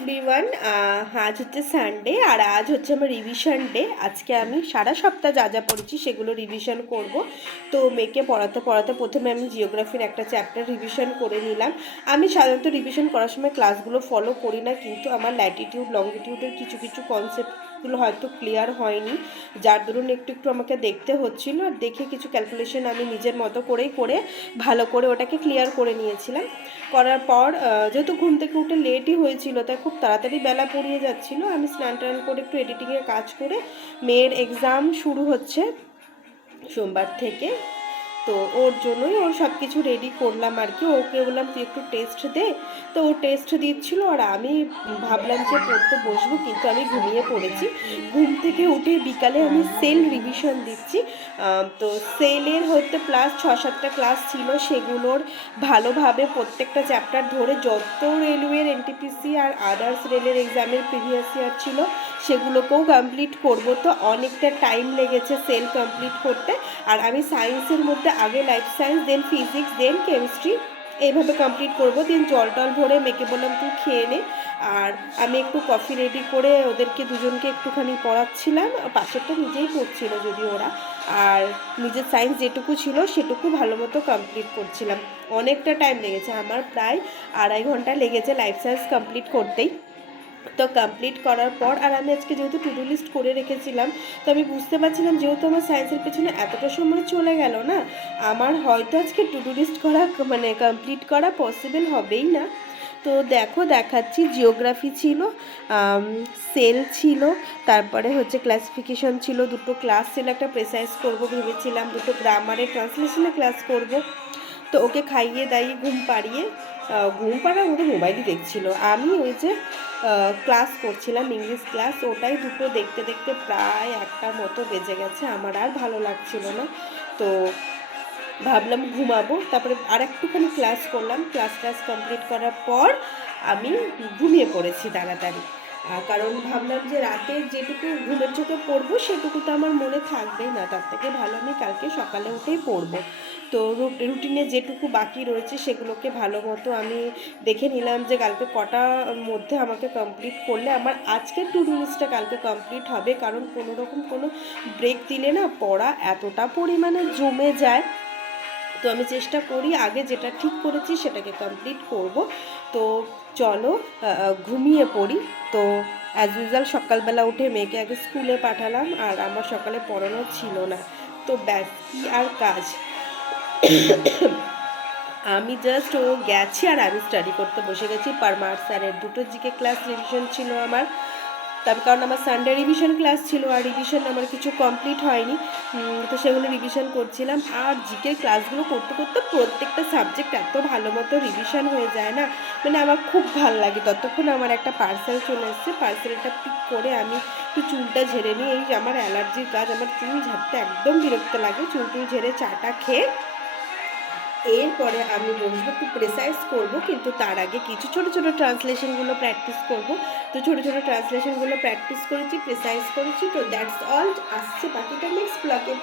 Everyone, আজ হচ্ছে Sunday আর আজ হচ্ছে আমার রিভিশন ডে। আজকে আমি সারা সপ্তাহ যা যা পড়েছি সেগুলো রিভিশন করব। তো মেয়েকে পড়াতে পড়াতে প্রথমে আমি জিওগ্রাফির একটা চ্যাপ্টার রিভিশন করে নিলাম। আমি সাধারণত রিভিশন করার সময় ক্লাসগুলো ফলো করি না, কিন্তু আমার ল্যাটিটিউড লংগিটিউডের কিছু কিছু কনসেপ্টগুলো হয়তো ক্লিয়ার হয়নি, যার দরুন একটু একটু আমাকে দেখতে হচ্ছিল। আর দেখে কিছু ক্যালকুলেশন আমি নিজের মতো করেই করে ভালো করে ওটাকে ক্লিয়ার করে নিয়েছিলাম। করার পর যেহেতু ঘুম থেকে উঠে লেটই হয়েছিল, তাই খুব তাড়াতাড়ি বেলা পড়িয়ে যাচ্ছিলো। আমি স্নান টান করে একটু এডিটিংয়ের কাজ করে, মেয়ের এক্সাম শুরু হচ্ছে সোমবার থেকে, তো ওর জন্যই ওর সব কিছু রেডি করলাম আর কি। ওকে বললাম তুই একটু টেস্ট দে, তো ও টেস্ট দিচ্ছিলো আর আমি ভাবলাম যে পড়তে বসবো, কিন্তু আমি ঘুমিয়ে পড়েছি। ঘুম থেকে উঠে বিকালে আমি সেল রিভিশন দিচ্ছি। তো সেলের হয়তো প্লাস 6-7টা ক্লাস ছিল, সেগুলোর ভালোভাবে প্রত্যেকটা চ্যাপ্টার ধরে যত রেলওয়ের এনটিপিসি আর আদার্স রেলের এক্সামের প্রিভিয়াস ইয়ার ছিল সেগুলোকেও কমপ্লিট করব। তো অনেকটা টাইম লেগেছে সেল কমপ্লিট করতে। আর আমি সায়েন্সের মধ্যে আগে লাইফ সায়েন্স, দেন ফিজিক্স, দেন কেমিস্ট্রি এইভাবে কমপ্লিট করব। দিন জল টল ভরে মেয়েকে বললাম তুই খেয়ে নে, আর আমি একটু কফি রেডি করে ওদেরকে দুজনকে একটুখানি পড়াচ্ছিলাম। পাশেরটা নিজেই পড়ছিল যদি ওরা, আর নিজের সায়েন্স যেটুকু ছিল সেটুকু ভালো মতো কমপ্লিট করছিলাম। অনেকটা টাইম লেগেছে আমার, প্রায় 2.5 ঘন্টা লেগেছে লাইফ সায়েন্স কমপ্লিট করতেই। তো কমপ্লিট করার পর, আর আমি আজকে যেহেতু টু ডু লিস্ট করে রেখেছিলাম, তো আমি বুঝতে পারছিলাম যেহেতু আমার সায়েন্সের পেছনে এতটা সময় চলে গেল না, আমার হয়তো আজকে টু ডু লিস্ট করা মানে কমপ্লিট করা পসিবল হবেই না। তো দেখো দেখাচ্ছি, জিওগ্রাফি ছিল, সেল ছিল, তারপরে হচ্ছে ক্লাসিফিকেশন ছিল, দুটো ক্লাস ছিল, একটা প্রেসাইজ করব ভেবেছিলাম, দুটো গ্রামারের ট্রান্সলেশনে ক্লাস করব। তো ওকে খাইয়ে দাইয়ে ঘুম পাড়িয়ে, ঘুম পাড়ার মতো মোবাইলই দেখছিল, আমি ওই যে ক্লাস করছিলাম ইংলিশ ক্লাস, ওটাই দুটো দেখতে দেখতে প্রায় 1টার মতো বেজে গেছে। আমার আর ভালো লাগছিল না, তো ভাবলাম ঘুমাবো। তারপরে আর একটুখানি ক্লাস করলাম, ক্লাস কমপ্লিট করার পর আমি ঘুমিয়ে পড়েছি তাড়াতাড়ি। কারণ ভাবলাম যে রাতে যেটুকু ঘুমের চোখে পড়বো সেটুকু তো আমার মনে থাকবেই না, তার থেকে ভালো আমি কালকে সকালে উঠেই পড়বো। তো রুটিনে যেটুকু বাকি রয়েছে সেগুলোকে ভালো মতো আমি দেখে নিলাম যে কালকে কটার মধ্যে আমাকে কমপ্লিট করলে আমার আজকের টু ডু লিস্টটা কালকে কমপ্লিট হবে। কারণ কোনো রকম কোনো ব্রেক দিলে না পড়া এতটা পরিমাণে জমে যায়। তো আমি চেষ্টা করি আগে যেটা ঠিক করেছি সেটাকে কমপ্লিট করব। তো চলো ঘুমিয়ে পড়ি। তো অ্যাজ ইউজুয়াল সকালবেলা উঠে মেয়েকে আগে স্কুলে পাঠালাম, আর আমার সকালে পড়ানো ছিল না। তো ব্যাস, কী আর কাজ, আমি জাস্ট ও গেছি আর আমি স্টাডি করতে বসে গেছি। পারমার স্যারের দুটো জিকে ক্লাস রিভিশন ছিল আমার, তার কারণ আমার সানডে রিভিশন ক্লাস ছিল আর রিভিশন আমার কিছু কমপ্লিট হয়নি। তো সেগুলো রিভিশন করছিলাম। আর জিকের ক্লাসগুলো করতে করতে প্রত্যেকটা সাবজেক্ট এত ভালো মতো রিভিশন হয়ে যায় না, মানে আমার খুব ভালো লাগে। ততক্ষণ আমার একটা পার্সেল চলে এসছে, পার্সেলটা পিক করে আমি একটু চুলটা ঝেড়ে নিই। এই যে আমার অ্যালার্জির কাজ, আমার চুল ঝাড়তে একদম বিরক্ত লাগে। চুল টুল ঝেড়ে চাটা খেয়ে এরপরে আমি বসবো, একটু প্রেসাইজ করবো, কিন্তু তার আগে কিছু ছোটো ছোটো ট্রান্সলেশনগুলো প্র্যাকটিস করব। তো ছোটো ছোটো ট্রান্সলেশনগুলো প্র্যাকটিস করেছি, প্রেসাইজ করেছি। তো দ্যাটস অল, আসছে বাকিটা নেক্সট ব্লগে।